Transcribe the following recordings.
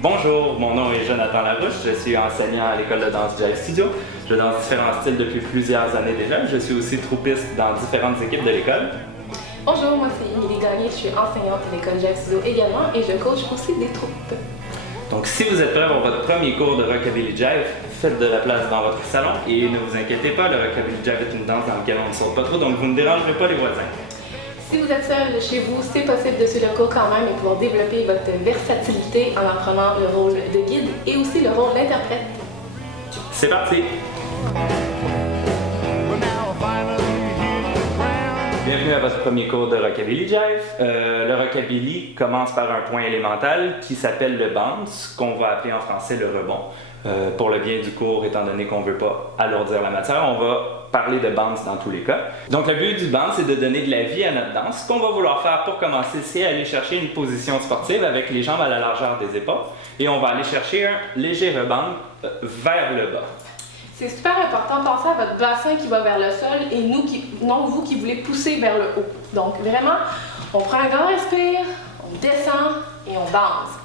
Bonjour, mon nom est Jonathan Larouche, je suis enseignant à l'école de danse Jive Studio. Je danse différents styles depuis plusieurs années déjà. Je suis aussi troupiste dans différentes équipes de l'école. Bonjour, moi c'est Émilie Gagné, je suis enseignante à l'école Jive Studio également et je coach aussi des troupes. Donc si vous êtes prêts pour votre premier cours de Rockabilly Jive, faites de la place dans votre salon et ne vous inquiétez pas, le Rockabilly Jive est une danse dans laquelle on ne saute pas trop, donc vous ne dérangerez pas les voisins. Si vous êtes seul chez vous, c'est possible de suivre le cours quand même et pouvoir développer votre versatilité en apprenant le rôle de guide et aussi le rôle d'interprète. C'est parti! Bienvenue à votre premier cours de Rockabilly Jive. Le Rockabilly commence par un point élémental qui s'appelle le bounce, qu'on va appeler en français le rebond. Pour le bien du cours, étant donné qu'on ne veut pas alourdir la matière, on va parler de bounce dans tous les cas. Donc le but du bounce, c'est de donner de la vie à notre danse. Ce qu'on va vouloir faire pour commencer, c'est aller chercher une position sportive avec les jambes à la largeur des épaules et on va aller chercher un léger rebound vers le bas. C'est super important de penser à votre bassin qui va vers le sol et non vous qui voulez pousser vers le haut. Donc vraiment, on prend un grand respire, on descend et on bounce.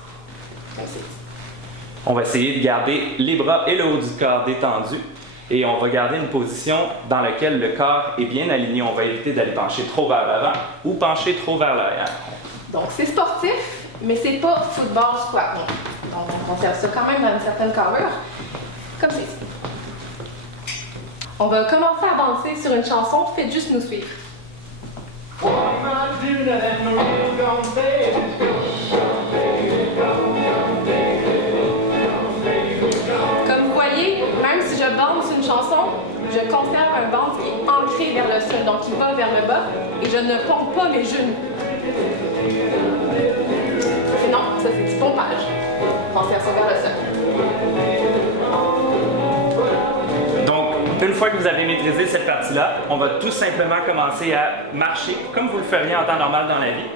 On va essayer de garder les bras et le haut du corps détendus et on va garder une position dans laquelle le corps est bien aligné. On va éviter d'aller pencher trop vers l'avant ou pencher trop vers l'arrière. Donc c'est sportif, mais c'est pas football squat. Donc on conserve ça quand même dans une certaine carrure, comme ceci. On va commencer à danser sur une chanson, faites juste nous suivre. Comme vous voyez, même si je bounce une chanson, je conserve un bounce qui est ancré vers le sol, donc qui va vers le bas, et je ne pompe pas mes genoux. Non, ça c'est du pompage. On conserve ça vers le sol. Une fois que vous avez maîtrisé cette partie-là, on va tout simplement commencer à marcher comme vous le feriez en temps normal dans la vie.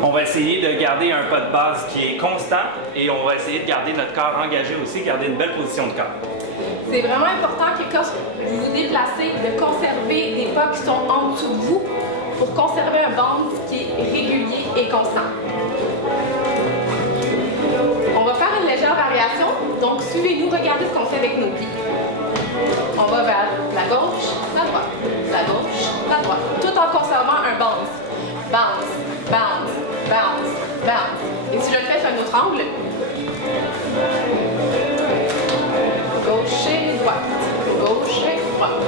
On va essayer de garder un pas de base qui est constant et on va essayer de garder notre corps engagé aussi, garder une belle position de corps. C'est vraiment important que quand vous vous déplacez, de conserver des pas qui sont en dessous de vous pour conserver un bounce qui est régulier et constant. On va faire une légère variation, donc suivez-nous, regardez ce qu'on fait avec nos pieds. On va vers la gauche, la droite, la gauche, la droite, tout en conservant un bounce. Bounce, bounce, bounce, bounce. Et si je le fais sur un autre angle, gauche et droite, gauche et droite.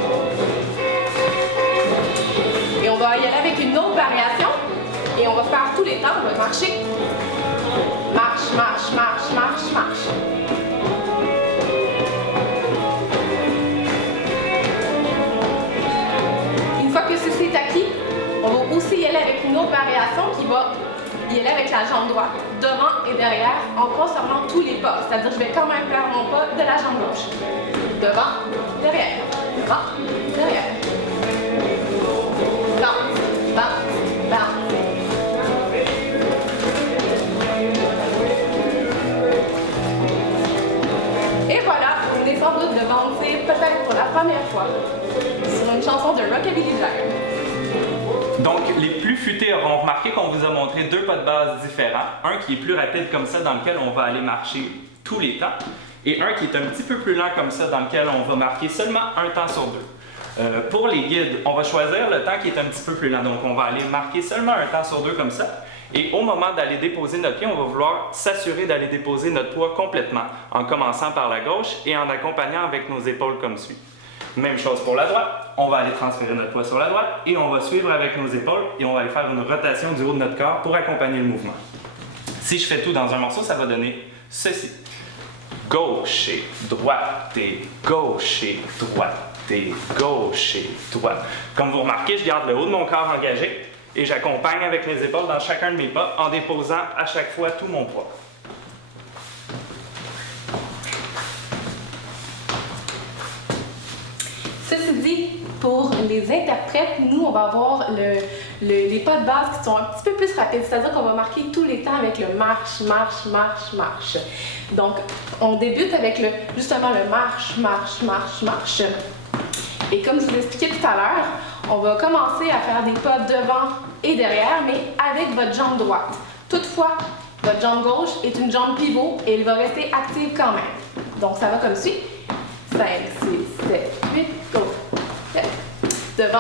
Et on va y aller avec une autre variation, et on va faire tous les temps, on va marcher. Marche, marche, marche, marche, marche. Une fois que ceci est acquis, on va aussi y aller avec une autre variation qui va y aller avec la jambe droite, devant et derrière, en conservant tous les pas. C'est-à-dire que je vais quand même faire mon pas de la jambe gauche. Devant, derrière, devant, derrière. Bounce, bounce, bounce. Et voilà, on est sans doute de bouncer peut-être pour la première fois sur une chanson de Rockabilly Jive. Donc, les plus futés auront remarqué qu'on vous a montré deux pas de base différents. Un qui est plus rapide comme ça, dans lequel on va aller marcher tous les temps, et un qui est un petit peu plus lent comme ça, dans lequel on va marquer seulement un temps sur deux. Pour les guides, on va choisir le temps qui est un petit peu plus lent. Donc, on va aller marquer seulement un temps sur deux comme ça. Et au moment d'aller déposer notre pied, on va vouloir s'assurer d'aller déposer notre poids complètement, en commençant par la gauche et en accompagnant avec nos épaules comme suit. Même chose pour la droite, on va aller transférer notre poids sur la droite et on va suivre avec nos épaules et on va aller faire une rotation du haut de notre corps pour accompagner le mouvement. Si je fais tout dans un morceau, ça va donner ceci. Gauche et droite et gauche et droite et gauche et droite. Comme vous remarquez, je garde le haut de mon corps engagé et j'accompagne avec mes épaules dans chacun de mes pas en déposant à chaque fois tout mon poids. Ceci dit, pour les interprètes, nous, on va avoir les pas de base qui sont un petit peu plus rapides, c'est-à-dire qu'on va marquer tous les temps avec le marche, marche, marche, marche. Donc, on débute avec justement le marche, marche, marche, marche. Et comme je vous expliquais tout à l'heure, on va commencer à faire des pas devant et derrière, mais avec votre jambe droite. Toutefois, votre jambe gauche est une jambe pivot et elle va rester active quand même. Donc, ça va comme suit. 5, 6, 7, 8, go. 7. Devant,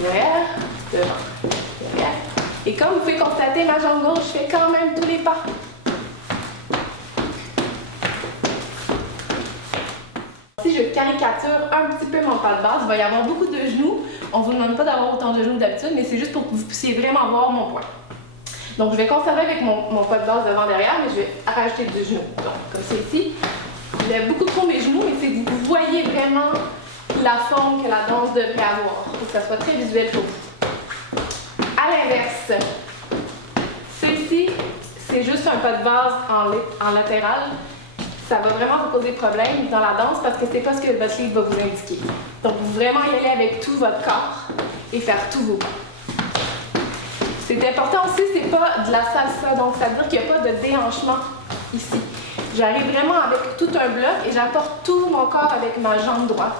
derrière, devant, derrière. Et comme vous pouvez constater, ma jambe gauche fait quand même tous les pas. Si je caricature un petit peu mon pas de base, il va y avoir beaucoup de genoux. On ne vous demande pas d'avoir autant de genoux d'habitude, mais c'est juste pour que vous puissiez vraiment voir mon point. Donc, je vais conserver avec mon pas de base devant-derrière, mais je vais rajouter du genou. Donc, comme c'est ici. Je lève beaucoup trop mes genoux, mais c'est que vous voyez vraiment la forme que la danse devrait avoir, pour que ça soit très visuel pour vous. À l'inverse, ceci, c'est juste un pas de base en latéral. Ça va vraiment vous poser problème dans la danse parce que c'est pas ce que votre livre va vous indiquer. Donc, vous vraiment y aller avec tout votre corps et faire tous vos pas. C'est important aussi, c'est pas de la salsa, donc ça veut dire qu'il n'y a pas de déhanchement ici. J'arrive vraiment avec tout un bloc et j'apporte tout mon corps avec ma jambe droite,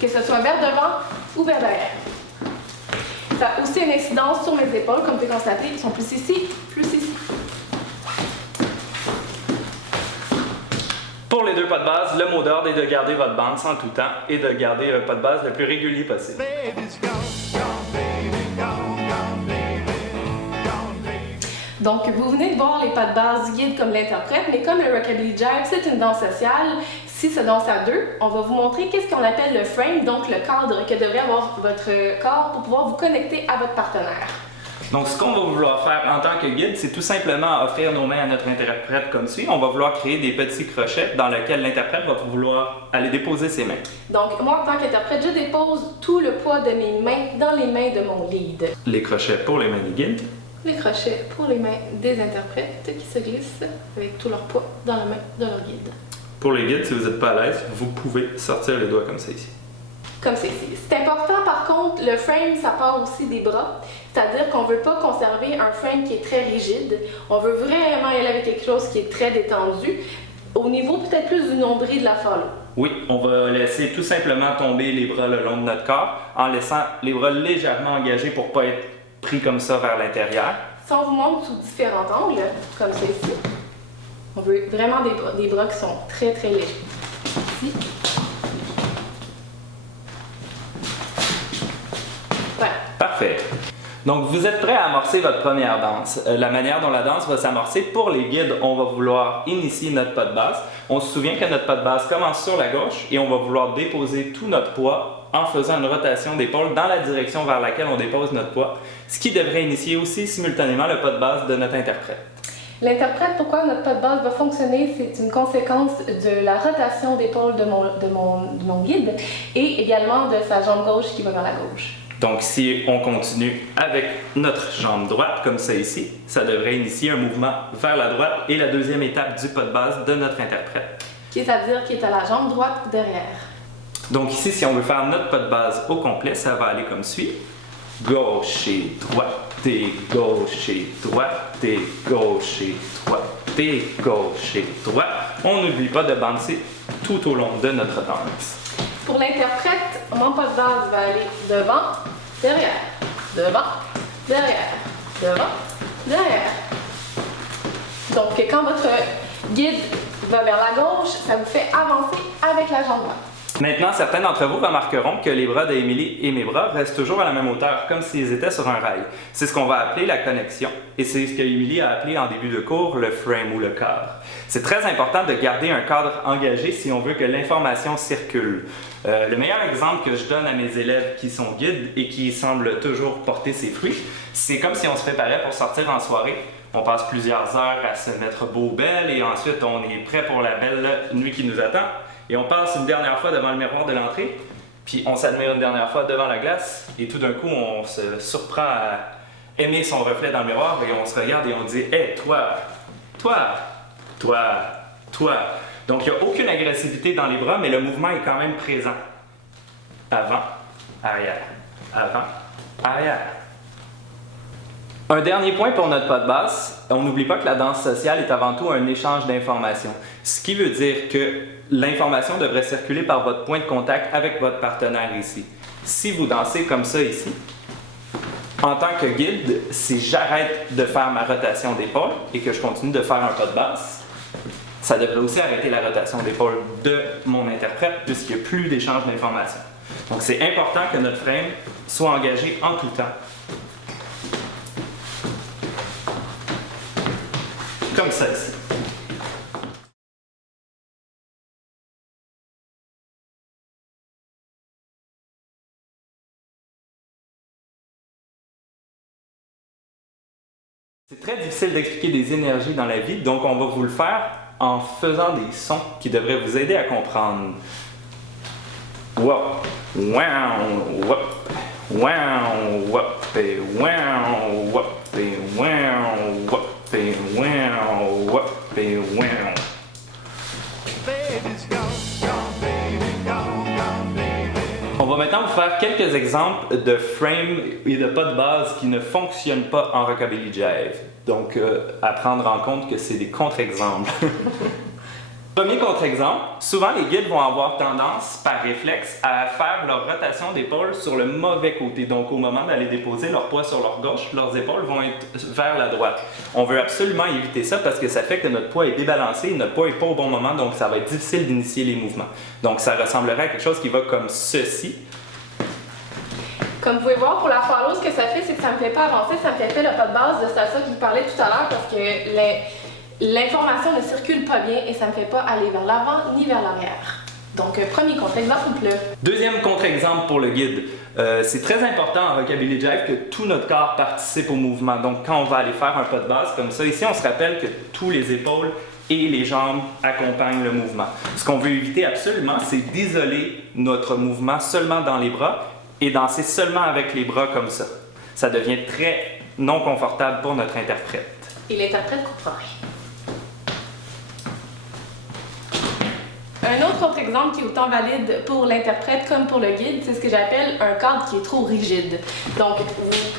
que ce soit vers devant ou vers derrière. Ça a aussi une incidence sur mes épaules, comme vous pouvez constater, ils sont plus ici, plus ici. Pour les deux pas de base, le mot d'ordre est de garder votre bande en tout temps et de garder le pas de base le plus régulier possible. Donc, vous venez de voir les pas de base guide comme l'interprète, mais comme le Rockabilly Jive, c'est une danse sociale. Si ça danse à deux, on va vous montrer qu'est-ce qu'on appelle le frame, donc le cadre que devrait avoir votre corps pour pouvoir vous connecter à votre partenaire. Donc, ce qu'on va vouloir faire en tant que guide, c'est tout simplement offrir nos mains à notre interprète comme suit. On va vouloir créer des petits crochets dans lesquels l'interprète va vouloir aller déposer ses mains. Donc, moi, en tant qu'interprète, je dépose tout le poids de mes mains dans les mains de mon lead. Les crochets pour les mains des guides. Les crochets pour les mains des interprètes qui se glissent avec tout leur poids dans la main de leur guide. Pour les guides, si vous n'êtes pas à l'aise, vous pouvez sortir les doigts comme ça ici. Comme c'est ici. C'est important par contre, le frame, ça part aussi des bras. C'est-à-dire qu'on ne veut pas conserver un frame qui est très rigide. On veut vraiment y aller avec quelque chose qui est très détendu. Au niveau peut-être plus du nombril de la follow. Oui, on va laisser tout simplement tomber les bras le long de notre corps en laissant les bras légèrement engagés pour ne pas être pris comme ça vers l'intérieur. Si on vous montre sous différents angles, comme ceci, on veut vraiment des bras qui sont très très légers. Ici. Voilà. Parfait. Donc, vous êtes prêts à amorcer votre première danse. La manière dont la danse va s'amorcer, pour les guides, on va vouloir initier notre pas de base. On se souvient que notre pas de base commence sur la gauche et on va vouloir déposer tout notre poids en faisant une rotation d'épaule dans la direction vers laquelle on dépose notre poids, ce qui devrait initier aussi simultanément le pas de base de notre interprète. L'interprète, pourquoi notre pas de base va fonctionner, c'est une conséquence de la rotation d'épaule de mon guide et également de sa jambe gauche qui va vers la gauche. Donc, si on continue avec notre jambe droite, comme ça ici, ça devrait initier un mouvement vers la droite et la deuxième étape du pas de base de notre interprète. C'est-à-dire qu'il est à la jambe droite derrière. Donc ici, si on veut faire notre pas de base au complet, ça va aller comme suit. Gauche et droite, et gauche et droite, et gauche et droite, et gauche et droite. On n'oublie pas de bouncer tout au long de notre danse. Pour l'interprète, mon pas de base va aller devant, derrière, devant, derrière, devant, derrière. Donc quand votre guide va vers la gauche, ça vous fait avancer avec la jambe droite. Maintenant, certains d'entre vous remarqueront que les bras d'Émilie et mes bras restent toujours à la même hauteur, comme s'ils étaient sur un rail. C'est ce qu'on va appeler la connexion, et c'est ce qu'Émilie a appelé en début de cours le frame ou le cadre. C'est très important de garder un cadre engagé si on veut que l'information circule. Le meilleur exemple que je donne à mes élèves qui sont guides et qui semblent toujours porter ses fruits, c'est comme si on se préparait pour sortir en soirée. On passe plusieurs heures à se mettre beau belle et ensuite on est prêt pour la belle nuit qui nous attend. Et on passe une dernière fois devant le miroir de l'entrée, puis on s'admire une dernière fois devant la glace, et tout d'un coup, on se surprend à aimer son reflet dans le miroir, et on se regarde et on dit « Hey, toi, toi, toi, toi ». Donc, il n'y a aucune agressivité dans les bras, mais le mouvement est quand même présent. Avant, arrière, avant, arrière. Un dernier point pour notre pas de base, on n'oublie pas que la danse sociale est avant tout un échange d'informations. Ce qui veut dire que l'information devrait circuler par votre point de contact avec votre partenaire ici. Si vous dansez comme ça ici, en tant que guide, si j'arrête de faire ma rotation d'épaule et que je continue de faire un pas de basse, ça devrait aussi arrêter la rotation d'épaule de mon interprète puisqu'il n'y a plus d'échange d'informations. Donc c'est important que notre frame soit engagé en tout temps. Comme ça ici. C'est très difficile d'expliquer des énergies dans la vie, donc on va vous le faire en faisant des sons qui devraient vous aider à comprendre. Wop, wow, wop, wow, wop, et wow, wop, et wow, wop, et wow, wop, et wow. On va maintenant vous faire quelques exemples de frames et de pas de base qui ne fonctionnent pas en rockabilly jive. Donc, à prendre en compte que c'est des contre-exemples. Premier contre-exemple, souvent les guides vont avoir tendance, par réflexe, à faire leur rotation d'épaule sur le mauvais côté. Donc, au moment d'aller déposer leur poids sur leur gauche, leurs épaules vont être vers la droite. On veut absolument éviter ça parce que ça fait que notre poids est débalancé et notre poids n'est pas au bon moment, donc ça va être difficile d'initier les mouvements. Donc, ça ressemblerait à quelque chose qui va comme ceci. Comme vous pouvez voir, pour la follow, ce que ça fait, c'est que ça ne me fait pas avancer, ça me fait le pas de base de salsa que je vous parlais tout à l'heure parce que l'information ne circule pas bien et ça ne me fait pas aller vers l'avant ni vers l'arrière. Donc, premier contre-exemple. Deuxième contre-exemple pour le guide. C'est très important en rockabilly jive que tout notre corps participe au mouvement. Donc, quand on va aller faire un pas de base comme ça, ici, on se rappelle que tous les épaules et les jambes accompagnent le mouvement. Ce qu'on veut éviter absolument, c'est d'isoler notre mouvement seulement dans les bras et danser seulement avec les bras comme ça. Ça devient très non confortable pour notre interprète. Et l'interprète comprend rien. Un autre contre-exemple qui est autant valide pour l'interprète comme pour le guide, c'est ce que j'appelle un cadre qui est trop rigide. Donc,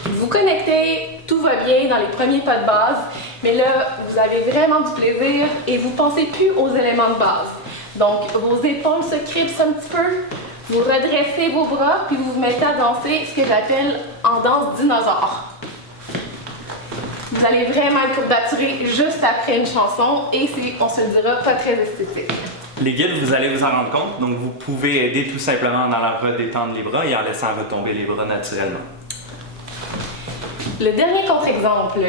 vous connectez, tout va bien dans les premiers pas de base, mais là, vous avez vraiment du plaisir et vous ne pensez plus aux éléments de base. Donc, vos épaules se cripsent un petit peu, vous redressez vos bras, puis vous vous mettez à danser ce que j'appelle en danse dinosaure. Vous allez vraiment être courbaturé juste après une chanson et c'est, on se le dira, pas très esthétique. Les guides, vous allez vous en rendre compte, donc vous pouvez aider tout simplement dans la redétendre les bras et en laissant retomber les bras naturellement. Le dernier contre-exemple,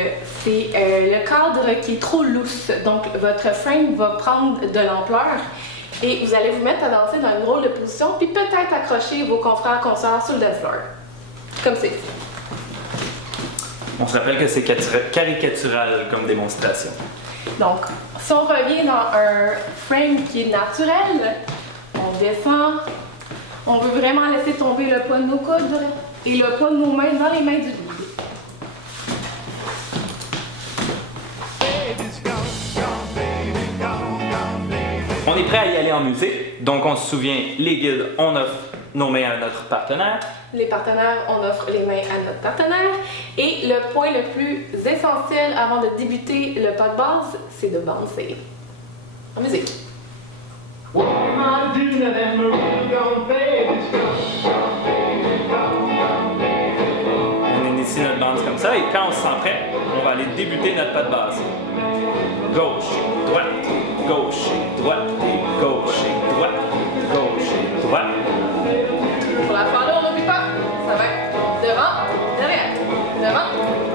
c'est le cadre qui est trop lousse. Donc, votre frame va prendre de l'ampleur et vous allez vous mettre à danser dans une drôle de position, puis peut-être accrocher vos confrères consorts sur le dance floor. Comme c'est. On se rappelle que c'est caricatural comme démonstration. Donc, si on revient dans un frame qui est naturel, on descend, on veut vraiment laisser tomber le poids de nos coudes et le poids de nos mains dans les mains du guide. On est prêt à y aller en musique, donc on se souvient, les guides, on offre nos mains à notre partenaire. Les partenaires, on offre les mains à notre partenaire. Et le point le plus essentiel avant de débuter le pas de base, c'est de bouncer. En musique. On initie notre bounce comme ça et quand on se sent prêt, on va aller débuter notre pas de base. Gauche, droite, gauche, droite, et gauche, droite, gauche, droite. Pour la follow, on n'oublie pas. Ça va être devant, derrière, devant,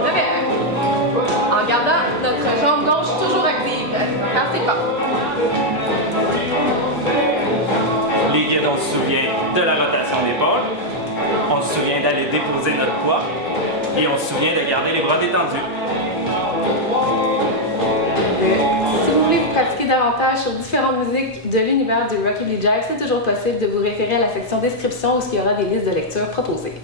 derrière. En gardant notre jambe gauche toujours active. Faire ses pas. Les guides, on se souvient de la rotation d'épaule. On se souvient d'aller déposer notre poids. Et on se souvient de garder les bras détendus. Si vous voulez vous pratiquer davantage sur différentes musiques de l'univers du Rockabilly Jive, c'est toujours possible de vous référer à la section description où il y aura des listes de lecture proposées.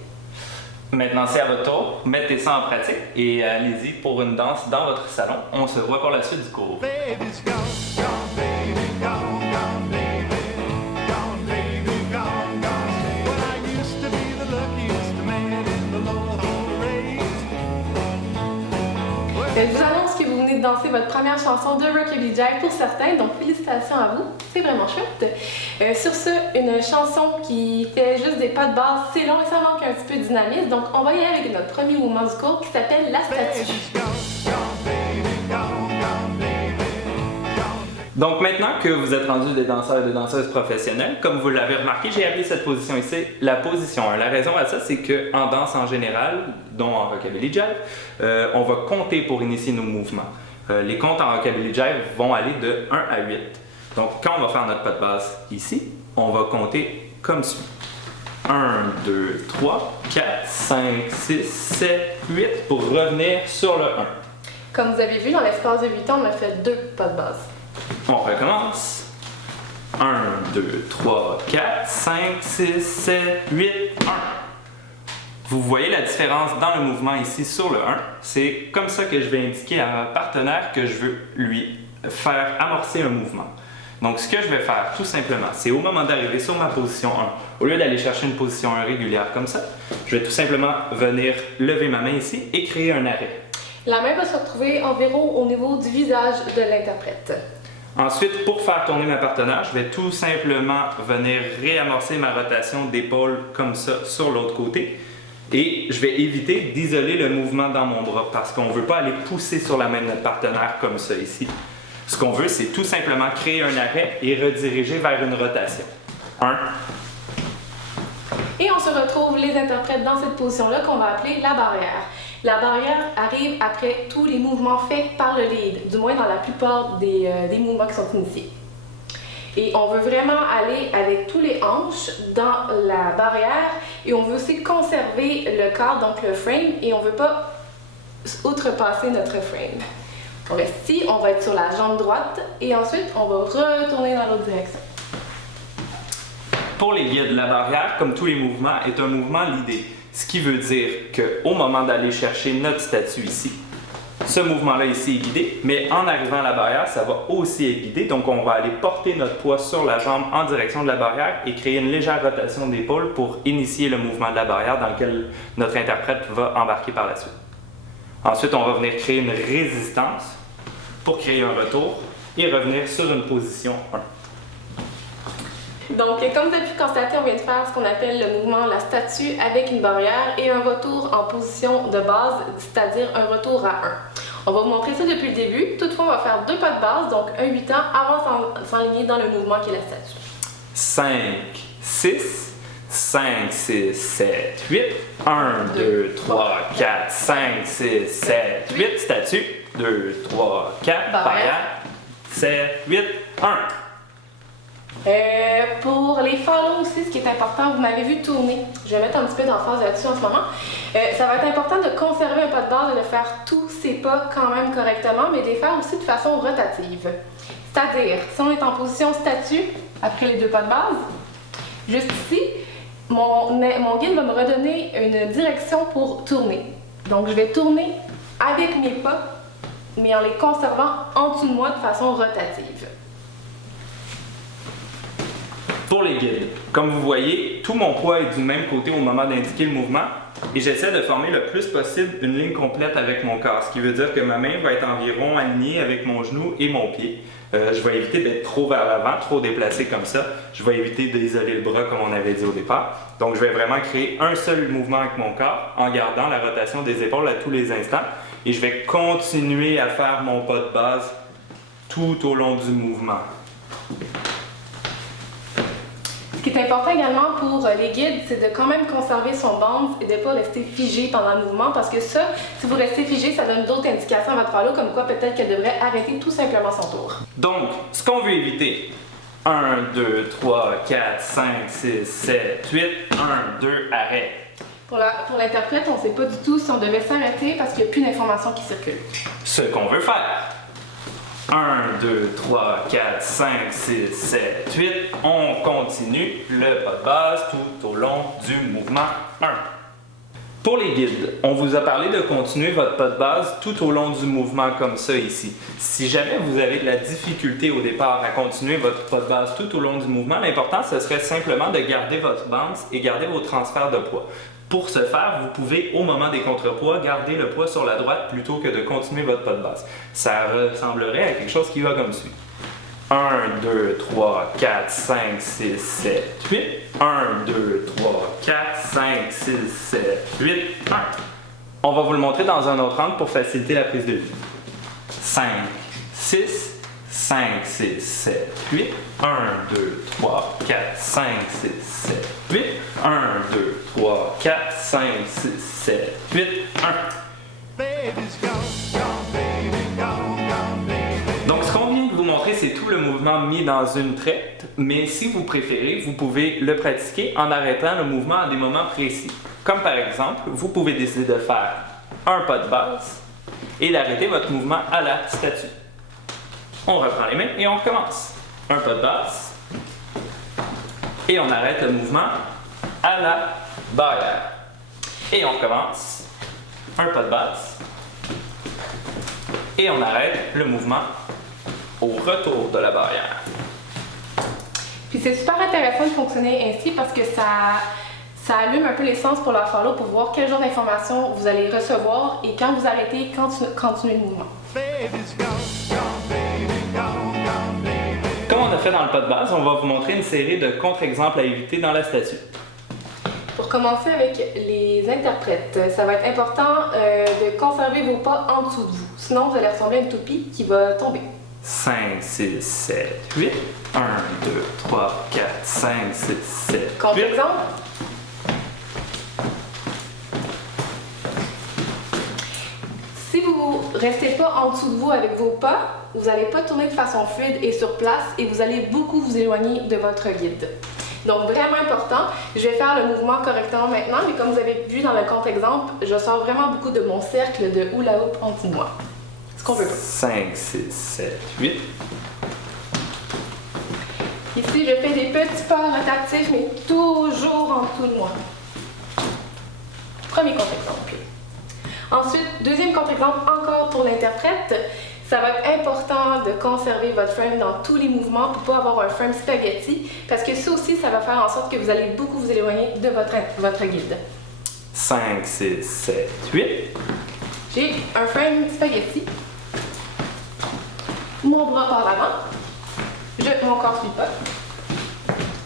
Maintenant, c'est à votre tour. Mettez ça en pratique et allez-y pour une danse dans votre salon. On se revoit pour la suite du cours. Je vous annonce que vous venez danser votre première chanson de Rockabilly Jive pour certains, donc félicitations à vous, c'est vraiment chouette. Sur ce, une chanson qui fait juste des pas de base, c'est long et ça manque un petit peu de dynamisme, donc on va y aller avec notre premier mouvement du cours qui s'appelle la statue. Donc maintenant que vous êtes rendus des danseurs et des danseuses professionnels, comme vous l'avez remarqué, j'ai appelé cette position ici la position 1. La raison à ça, c'est qu'en danse en général, dont en Rockabilly Jive, on va compter pour initier nos mouvements. Les comptes en Rockabilly Jive vont aller de 1 à 8. Donc quand on va faire notre pas de base ici, on va compter comme suit. 1, 2, 3, 4, 5, 6, 7, 8 pour revenir sur le 1. Comme vous avez vu, dans l'espace de 8 ans, on a fait 2 pas de base. On recommence. 1, 2, 3, 4, 5, 6, 7, 8, 1. Vous voyez la différence dans le mouvement ici sur le 1. C'est comme ça que je vais indiquer à ma partenaire que je veux lui faire amorcer un mouvement. Donc ce que je vais faire tout simplement, c'est au moment d'arriver sur ma position 1, au lieu d'aller chercher une position 1 régulière comme ça, je vais tout simplement venir lever ma main ici et créer un arrêt. La main va se retrouver environ au niveau du visage de l'interprète. Ensuite, pour faire tourner ma partenaire, je vais tout simplement venir réamorcer ma rotation d'épaule comme ça sur l'autre côté. Et je vais éviter d'isoler le mouvement dans mon bras parce qu'on ne veut pas aller pousser sur la main de notre partenaire comme ça ici. Ce qu'on veut, c'est tout simplement créer un arrêt et rediriger vers une rotation. 1. Et on se retrouve les interprètes dans cette position-là qu'on va appeler la barrière. La barrière arrive après tous les mouvements faits par le lead, du moins dans la plupart des mouvements qui sont initiés. Et on veut vraiment aller avec tous les hanches dans la barrière et on veut aussi conserver le corps, donc le frame, et on ne veut pas outrepasser notre frame. On reste ici, on va être sur la jambe droite et ensuite on va retourner dans l'autre direction. Pour les guides, la barrière, comme tous les mouvements, est un mouvement leadé. Ce qui veut dire qu'au moment d'aller chercher notre statue ici, ce mouvement-là ici est guidé, mais en arrivant à la barrière, ça va aussi être guidé. Donc on va aller porter notre poids sur la jambe en direction de la barrière et créer une légère rotation d'épaule pour initier le mouvement de la barrière dans lequel notre interprète va embarquer par la suite. Ensuite, on va venir créer une résistance pour créer un retour et revenir sur une position 1. Donc, comme vous avez pu constater, on vient de faire ce qu'on appelle le mouvement la statue avec une barrière et un retour en position de base, c'est-à-dire un retour à 1. On va vous montrer ça depuis le début. Toutefois, on va faire 2 pas de base, donc un 8 ans, avant de s'enligner dans le mouvement qui est la statue. 5, 6, 5, 6, 7, 8. 1, 2, 3, 4, 5, 6, 7, 8. Statue. 2, 3, 4. Barrière. 7, 8, 1. Pour les follow aussi, ce qui est important, vous m'avez vu tourner. Je vais mettre un petit peu d'emphase là-dessus en ce moment. Ça va être important de conserver un pas de base et de faire tous ces pas quand même correctement, mais de les faire aussi de façon rotative. C'est-à-dire, si on est en position statue, après les 2 pas de base, juste ici, mon guide va me redonner une direction pour tourner. Donc, je vais tourner avec mes pas, mais en les conservant en dessous de moi de façon rotative. Pour les guides, comme vous voyez, tout mon poids est du même côté au moment d'indiquer le mouvement et j'essaie de former le plus possible une ligne complète avec mon corps, ce qui veut dire que ma main va être environ alignée avec mon genou et mon pied. Je vais éviter d'être trop vers l'avant, trop déplacé comme ça. Je vais éviter d'isoler le bras comme on avait dit au départ. Donc je vais vraiment créer un seul mouvement avec mon corps en gardant la rotation des épaules à tous les instants et je vais continuer à faire mon pas de base tout au long du mouvement. Ce qui est important également pour les guides, c'est de quand même conserver son band et de ne pas rester figé pendant le mouvement parce que ça, si vous restez figé, ça donne d'autres indications à votre follow comme quoi peut-être qu'elle devrait arrêter tout simplement son tour. Donc, ce qu'on veut éviter, 1, 2, 3, 4, 5, 6, 7, 8, 1, 2, arrêt. Pour l'interprète, on ne sait pas du tout si on devait s'arrêter parce qu'il n'y a plus d'informations qui circulent. Ce qu'on veut faire. 1, 2, 3, 4, 5, 6, 7, 8. On continue le pas de base tout au long du mouvement 1. Pour les guides, on vous a parlé de continuer votre pas de base tout au long du mouvement comme ça ici. Si jamais vous avez de la difficulté au départ à continuer votre pas de base tout au long du mouvement, l'important ce serait simplement de garder votre bounce et garder vos transferts de poids. Pour ce faire, vous pouvez, au moment des contrepoids, garder le poids sur la droite plutôt que de continuer votre pas de base. Ça ressemblerait à quelque chose qui va comme suit. 1, 2, 3, 4, 5, 6, 7, 8. 1, 2, 3, 4, 5, 6, 7, 8, 1. On va vous le montrer dans un autre angle pour faciliter la prise de vue. 5, 6, 5, 6, 7, 8. 1, 2, 3, 4, 5, 6, 7, 8. 1, 2, 3, 4, 5, 6, 7, 8, 1. Donc, ce qu'on vient de vous montrer, c'est tout le mouvement mis dans une traite, mais si vous préférez, vous pouvez le pratiquer en arrêtant le mouvement à des moments précis. Comme par exemple, vous pouvez décider de faire un pas de base et d'arrêter votre mouvement à la statue. On reprend les mains et on recommence. Un pas de base et on arrête le mouvement à la barrière. Et on recommence. Un pas de base et on arrête le mouvement au retour de la barrière. Puis c'est super intéressant de fonctionner ainsi parce que ça allume un peu l'essence pour la follow pour voir quel genre d'informations vous allez recevoir et quand vous arrêtez, continuez le mouvement. Comme on a fait dans le pas de base, on va vous montrer une série de contre-exemples à éviter dans la statue. Pour commencer avec les interprètes, ça va être important de conserver vos pas en dessous de vous. Sinon, vous allez ressembler à une toupie qui va tomber. 5, 6, 7, 8. 1, 2, 3, 4, 5, 6, 7, Contre-exemple. Si vous ne restez pas en dessous de vous avec vos pas, vous n'allez pas tourner de façon fluide et sur place et vous allez beaucoup vous éloigner de votre guide. Donc, vraiment important. Je vais faire le mouvement correctement maintenant, mais comme vous avez vu dans le contre-exemple, je sors vraiment beaucoup de mon cercle de hula hoop en dessous de moi. Ce qu'on veut pas. 5, 6, 7, 8. Ici, je fais des petits pas rotatifs, mais toujours en dessous de moi. Premier contre-exemple. Ensuite, deuxième contre-exemple, encore pour l'interprète. Ça va être important de conserver votre frame dans tous les mouvements pour ne pas avoir un frame spaghetti, parce que ça aussi, ça va faire en sorte que vous allez beaucoup vous éloigner de votre guide. 5, 6, 7, 8. J'ai un frame spaghetti. Mon bras par l'avant. Mon corps suit pas.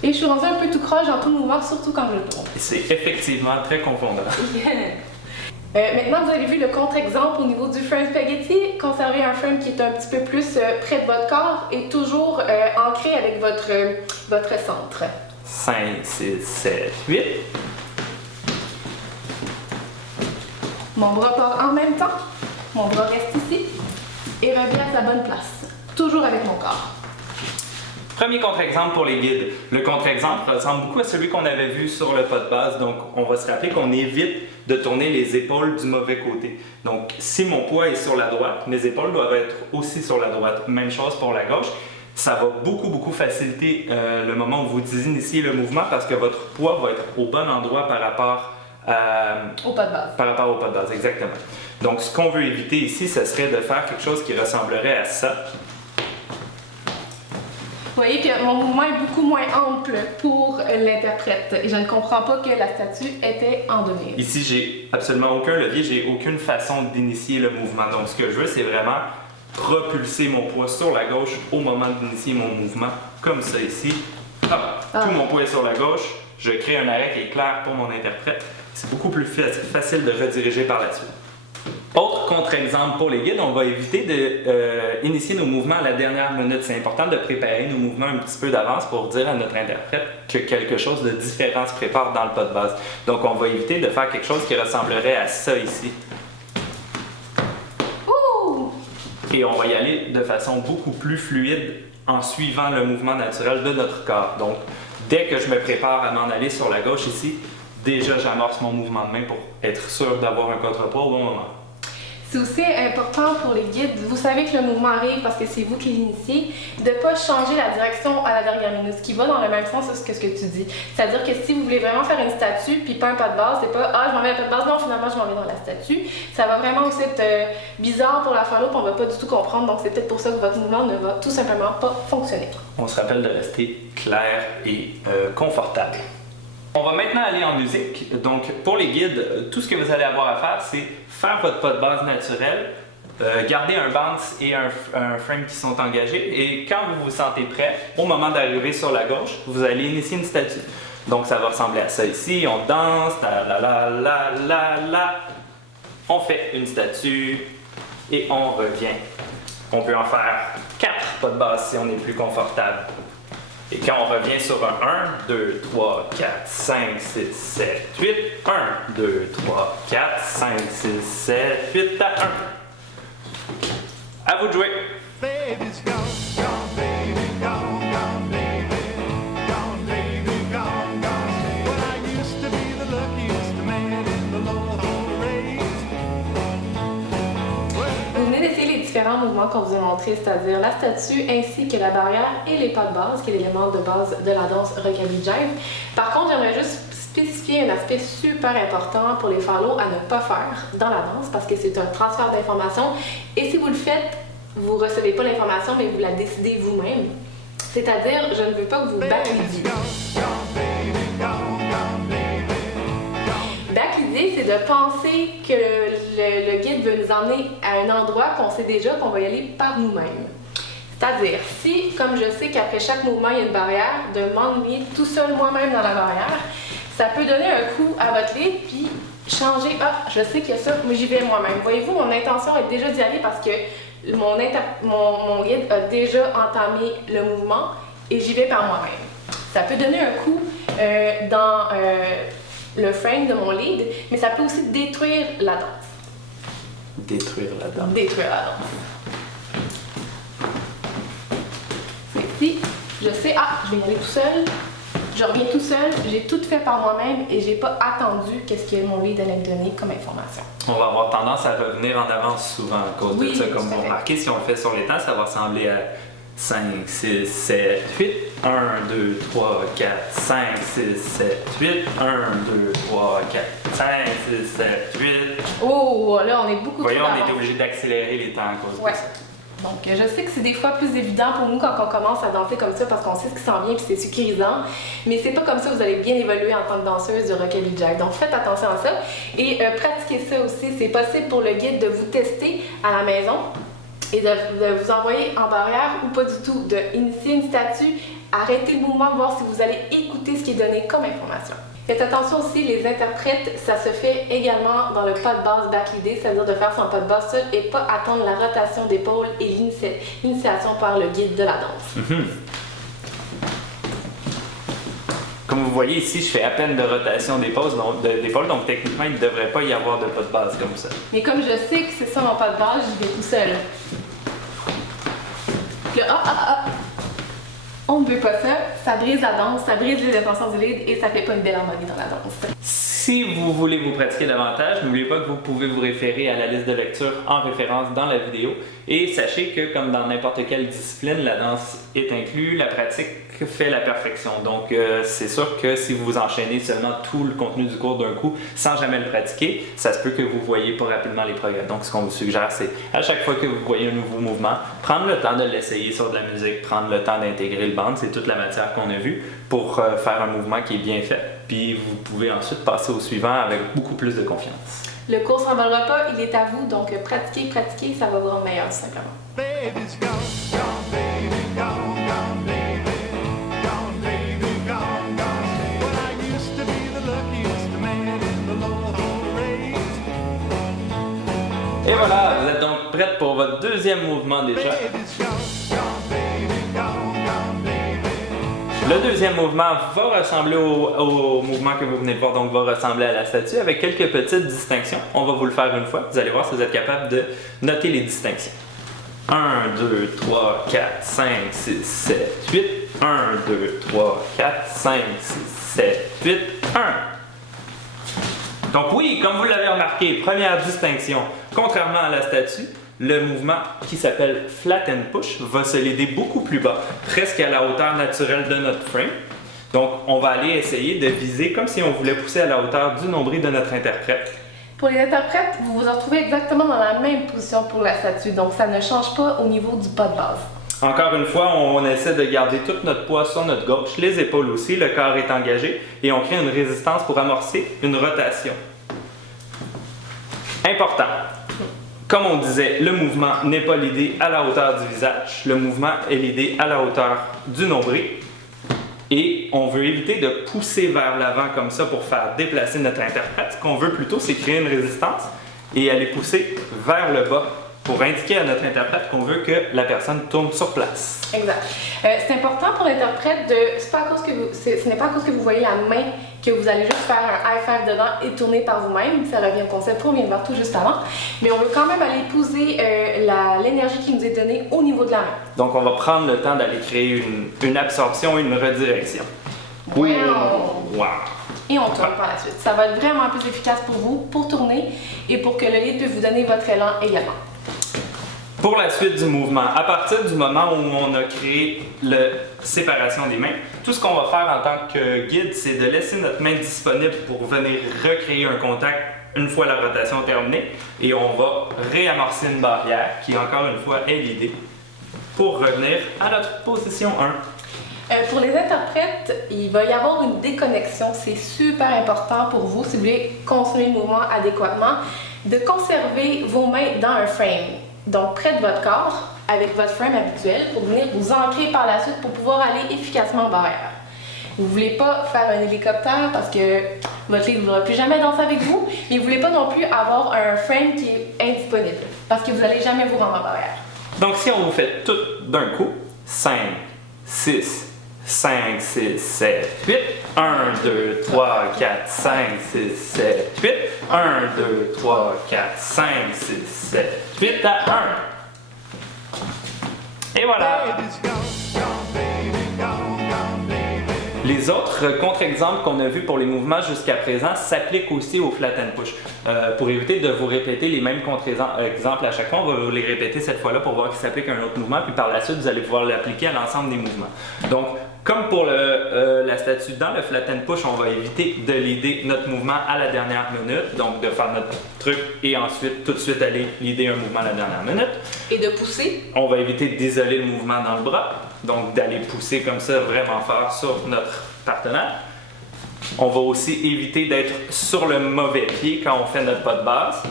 Et je suis rendue un peu tout croche dans tout le mouvement, surtout quand je tourne. C'est effectivement très confondant. Maintenant, vous avez vu le contre-exemple au niveau du frame spaghetti. Conservez un frame qui est un petit peu plus près de votre corps et toujours ancré avec votre centre. 5, 6, 7, 8. Mon bras part en même temps. Mon bras reste ici et revient à sa bonne place. Toujours avec mon corps. Premier contre-exemple pour les guides. Le contre-exemple ressemble beaucoup à celui qu'on avait vu sur le pas de base, donc on va se rappeler qu'on évite de tourner les épaules du mauvais côté. Donc si mon poids est sur la droite, mes épaules doivent être aussi sur la droite. Même chose pour la gauche. Ça va beaucoup faciliter le moment où vous initiez le mouvement parce que votre poids va être au bon endroit par rapport au pas de base. Par rapport au pas de base, exactement. Donc ce qu'on veut éviter ici, ce serait de faire quelque chose qui ressemblerait à ça. Vous voyez que mon mouvement est beaucoup moins ample pour l'interprète et je ne comprends pas que la statue était en devenir. Ici, j'ai absolument aucun levier, j'ai aucune façon d'initier le mouvement. Donc, ce que je veux, c'est vraiment propulser mon poids sur la gauche au moment d'initier mon mouvement, comme ça ici. Hop, tout mon poids est sur la gauche, je crée un arrêt qui est clair pour mon interprète. C'est beaucoup plus facile de rediriger par la suite. Autre contre-exemple pour les guides, on va éviter d'initier nos mouvements à la dernière minute. C'est important de préparer nos mouvements un petit peu d'avance pour dire à notre interprète que quelque chose de différent se prépare dans le pas de base. Donc on va éviter de faire quelque chose qui ressemblerait à ça ici. Ouh! Et on va y aller de façon beaucoup plus fluide en suivant le mouvement naturel de notre corps. Donc dès que je me prépare à m'en aller sur la gauche ici, déjà j'amorce mon mouvement de main pour être sûr d'avoir un contrepoids au bon moment. C'est aussi important pour les guides, vous savez que le mouvement arrive parce que c'est vous qui l'initiez, de ne pas changer la direction à la dernière minute, ce qui va dans le même sens que ce que tu dis. C'est-à-dire que si vous voulez vraiment faire une statue puis pas un pas de base, c'est pas « Ah, je m'en vais à un pas de base, non, finalement, je m'en vais dans la statue ». Ça va vraiment aussi être bizarre pour la follow, puis on va pas du tout comprendre, donc c'est peut-être pour ça que votre mouvement ne va tout simplement pas fonctionner. On se rappelle de rester clair et confortable. On va maintenant aller en musique. Donc, pour les guides, tout ce que vous allez avoir à faire, c'est faire votre pas de base naturel, garder un bounce et un frame qui sont engagés. Et quand vous vous sentez prêt, au moment d'arriver sur la gauche, vous allez initier une statue. Donc, ça va ressembler à ça ici. On danse, la la la la la. On fait une statue et on revient. On peut en faire 4 pas de base si on est plus confortable. Et quand on revient sur un 1, 2, 3, 4, 5, 6, 7, 8, 1, 2, 3, 4, 5, 6, 7, 8 à 1. À vous de jouer. Baby's gone, gone, baby, gone, gone, baby, gone, baby, gone, gone. When I used to be the luckiest man in the Lord of the race. Vous venez d'essayer les différents mouvements qu'on vous a montrés, c'est-à-dire la statue ainsi que la barrière et les pas de base, qui est l'élément de base de la danse Rockabilly Jive. Par contre, j'aimerais juste spécifier un aspect super important pour les follow à ne pas faire dans la danse parce que c'est un transfert d'informations et si vous le faites, vous ne recevez pas l'information mais vous la décidez vous-même. C'est-à-dire, je ne veux pas que vous backlidiez. Backlider, c'est de penser que le guide veut nous emmener à un endroit qu'on sait déjà qu'on va y aller par nous-mêmes. C'est-à-dire, si, comme je sais qu'après chaque mouvement, il y a une barrière, de m'ennuyer tout seul moi-même dans la barrière, ça peut donner un coup à votre lead, puis changer. Ah, je sais qu'il y a ça, mais j'y vais moi-même. Voyez-vous, mon intention est déjà d'y aller parce que mon guide a déjà entamé le mouvement et j'y vais par moi-même. Ça peut donner un coup dans le frame de mon lead, mais ça peut aussi détruire la danse. Détruire la danse. Détruire la danse. Si je sais, je vais y aller tout seul, je reviens tout seul, j'ai tout fait par moi-même et j'ai pas attendu qu'est-ce que mon lead allait me donner comme information. On va avoir tendance à revenir en avance souvent à cause de ça. Comme vous remarquez, si on le fait sur les temps, ça va ressembler à 5, 6, 7, 8. 1, 2, 3, 4, 5, 6, 7, 8. 1, 2, 3, 4, 5, 6, 7, 8. Oh, là, on est beaucoup Voyons, trop on était d'avance. obligé d'accélérer les temps à cause de ça. Donc, je sais que c'est des fois plus évident pour nous quand on commence à danser comme ça parce qu'on sait ce qui s'en vient et c'est sécurisant. Mais c'est pas comme ça que vous allez bien évoluer en tant que danseuse de Rockabilly Jive. Donc, faites attention à ça. Et pratiquez ça aussi. C'est possible pour le guide de vous tester à la maison et de vous envoyer en barrière ou pas du tout. D'initier une statue, arrêter le mouvement, voir si vous allez écouter ce qui est donné comme information. Faites attention aussi, les interprètes, ça se fait également dans le pas de base backleadé, c'est-à-dire de faire son pas de base seul et pas attendre la rotation d'épaule et l'initiation par le guide de la danse. Comme vous voyez ici, je fais à peine de rotation d'épaule, donc techniquement, il ne devrait pas y avoir de pas de base comme ça. Mais comme je sais que c'est ça mon pas de base, j'y vais tout seul. Puis là, on ne veut pas ça, ça brise la danse, ça brise les intentions du lead et ça fait pas une belle harmonie dans la danse. Si vous voulez vous pratiquer davantage, n'oubliez pas que vous pouvez vous référer à la liste de lecture en référence dans la vidéo. Et sachez que, comme dans n'importe quelle discipline, la danse est inclue, la pratique fait la perfection. Donc, c'est sûr que si vous enchaînez seulement tout le contenu du cours d'un coup sans jamais le pratiquer, ça se peut que vous ne voyez pas rapidement les progrès. Donc, ce qu'on vous suggère, c'est à chaque fois que vous voyez un nouveau mouvement, prendre le temps de l'essayer sur de la musique, prendre le temps d'intégrer le band, c'est toute la matière qu'on a vue, pour faire un mouvement qui est bien fait. Puis, vous pouvez ensuite passer au suivant avec beaucoup plus de confiance. Le cours s'envolera pas, il est à vous, donc pratiquez, ça va vous rendre meilleur tout simplement. Baby's gone, gone, baby, gone, gone, baby, gone, baby, gone, gone. When I used to be the luckiest man in the Lord of the race. Et voilà, vous êtes donc prête pour votre deuxième mouvement déjà. Baby's gone, gone, baby, gone, gone, baby. Le deuxième mouvement va ressembler au mouvement que vous venez de voir, donc va ressembler à la statue avec quelques petites distinctions. On va vous le faire une fois, vous allez voir si vous êtes capable de noter les distinctions. 1, 2, 3, 4, 5, 6, 7, 8. 1, 2, 3, 4, 5, 6, 7, 8, 1. Donc oui, comme vous l'avez remarqué, première distinction, contrairement à la statue, le mouvement qui s'appelle Flat and Push va se leader beaucoup plus bas, presque à la hauteur naturelle de notre frame. Donc, on va aller essayer de viser comme si on voulait pousser à la hauteur du nombril de notre interprète. Pour les interprètes, vous vous retrouvez exactement dans la même position pour la statue, donc ça ne change pas au niveau du pas de base. Encore une fois, on essaie de garder tout notre poids sur notre gauche, les épaules aussi, le corps est engagé et on crée une résistance pour amorcer une rotation. Important. Comme on disait, le mouvement n'est pas l'idée à la hauteur du visage, le mouvement est l'idée à la hauteur du nombril. Et on veut éviter de pousser vers l'avant comme ça pour faire déplacer notre interprète. Ce qu'on veut plutôt, c'est créer une résistance et aller pousser vers le bas pour indiquer à notre interprète qu'on veut que la personne tourne sur place. Exact. C'est important pour l'interprète de... ce n'est pas à cause que vous voyez la main que vous allez juste faire un high five dedans et tourner par vous-même. Ça revient au concept qu'on vient de voir tout juste avant. Mais on veut quand même aller épouser l'énergie qui nous est donnée au niveau de la main. Donc on va prendre le temps d'aller créer une absorption et une redirection. Wow! Et on tourne par la suite. Ça va être vraiment plus efficace pour vous, pour tourner et pour que le lead puisse vous donner votre élan également. Pour la suite du mouvement, à partir du moment où on a créé la séparation des mains, tout ce qu'on va faire en tant que guide, c'est de laisser notre main disponible pour venir recréer un contact une fois la rotation terminée et on va réamorcer une barrière qui, encore une fois, est l'idée pour revenir à notre position 1. Pour les interprètes, il va y avoir une déconnexion. C'est super important pour vous, si vous voulez consommer le mouvement adéquatement, de conserver vos mains dans un frame. Donc, près de votre corps, avec votre frame habituel, pour venir vous ancrer par la suite pour pouvoir aller efficacement en barrière. Vous ne voulez pas faire un hélicoptère parce que votre lead ne voudra plus jamais danser avec vous, mais vous ne voulez pas non plus avoir un frame qui est indisponible parce que vous n'allez jamais vous rendre en barrière. Donc, si on vous fait tout d'un coup, 5, 6, 5, 6, 7, 8, 1, 2, 3, 4, 5, 6, 7, 8, 1, 2, 3, 4, 5, 6, 7, 8 à 1. Et voilà! Baby's gone, gone, baby, gone, gone, baby. Les autres contre-exemples qu'on a vus pour les mouvements jusqu'à présent s'appliquent aussi au flat and push. Pour éviter de vous répéter les mêmes contre-exemples à chaque fois, on va vous les répéter cette fois-là pour voir qu'ils s'appliquent à un autre mouvement, puis par la suite, vous allez pouvoir l'appliquer à l'ensemble des mouvements. Donc, comme pour la statue dans le flat and push, on va éviter de leader notre mouvement à la dernière minute, donc de faire notre truc et ensuite tout de suite aller leader un mouvement à la dernière minute. Et de pousser. On va éviter d'isoler le mouvement dans le bras, donc d'aller pousser comme ça vraiment fort sur notre partenaire. On va aussi éviter d'être sur le mauvais pied quand on fait notre pas de base.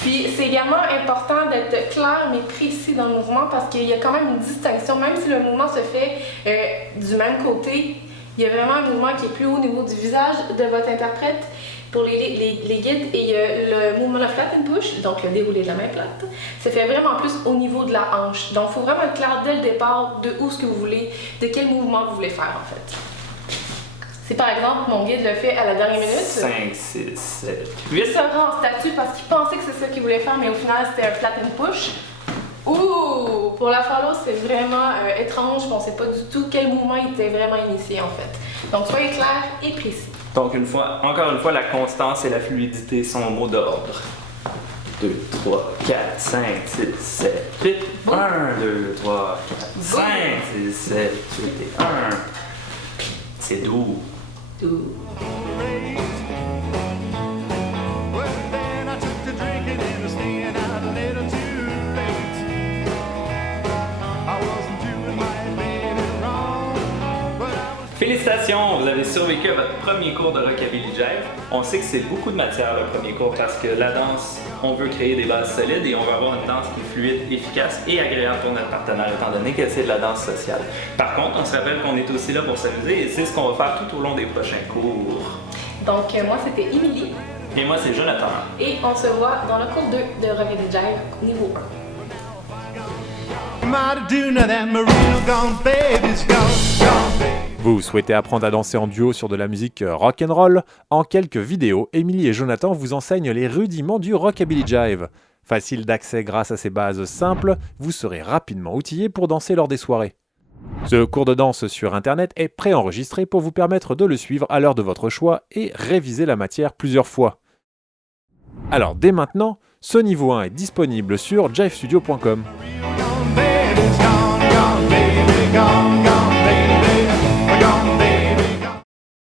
Puis c'est également important d'être clair mais précis dans le mouvement parce qu'il y a quand même une distinction, même si le mouvement se fait du même côté, il y a vraiment un mouvement qui est plus haut au niveau du visage de votre interprète pour les guides et il y a le mouvement de flat and push, donc le déroulé de la main plate, se fait vraiment plus au niveau de la hanche. Donc il faut vraiment être clair dès le départ de où ce que vous voulez, de quel mouvement vous voulez faire en fait. Si par exemple mon guide le fait à la dernière minute, 5, 6, 7, il 8. sera en statue parce qu'il pensait que c'est ça qu'il voulait faire, mais au final c'était un flat and push. Ouh! Pour la follow, c'est vraiment étrange, on ne sait pas du tout quel mouvement il était vraiment initié en fait. Donc soyez clair et précis. Donc encore une fois, la constance et la fluidité sont au mot d'ordre. 2, 3, 4, 5, 6, 7, 8. 1, 2, 3, 4, 5, 6, 7, 8 et 1. C'est doux. Doux. Well, then I took to drinking and was staying out a little too late. I wasn't doing my baby wrong, but I was. Félicitations, vous avez survécu à votre premier cours de Rockabilly Jive. On sait que c'est beaucoup de matière le premier cours parce que la danse, on veut créer des bases solides et on veut avoir une danse qui est fluide, efficace et agréable pour notre partenaire étant donné que c'est de la danse sociale. Par contre, on se rappelle qu'on est aussi là pour s'amuser et c'est ce qu'on va faire tout au long des prochains cours. Donc moi c'était Émilie Et moi, c'est Jonathan. et on se voit dans le cours 2 de Rockabilly Jive niveau 1. Might do nothing, Marino gone, baby's gone, gone, baby. Vous souhaitez apprendre à danser en duo sur de la musique rock'n'roll? En quelques vidéos, Émilie et Jonathan vous enseignent les rudiments du Rockabilly Jive. Facile d'accès grâce à ces bases simples, vous serez rapidement outillé pour danser lors des soirées. Ce cours de danse sur internet est préenregistré pour vous permettre de le suivre à l'heure de votre choix et réviser la matière plusieurs fois. Alors dès maintenant, ce niveau 1 est disponible sur jivestudio.com. Real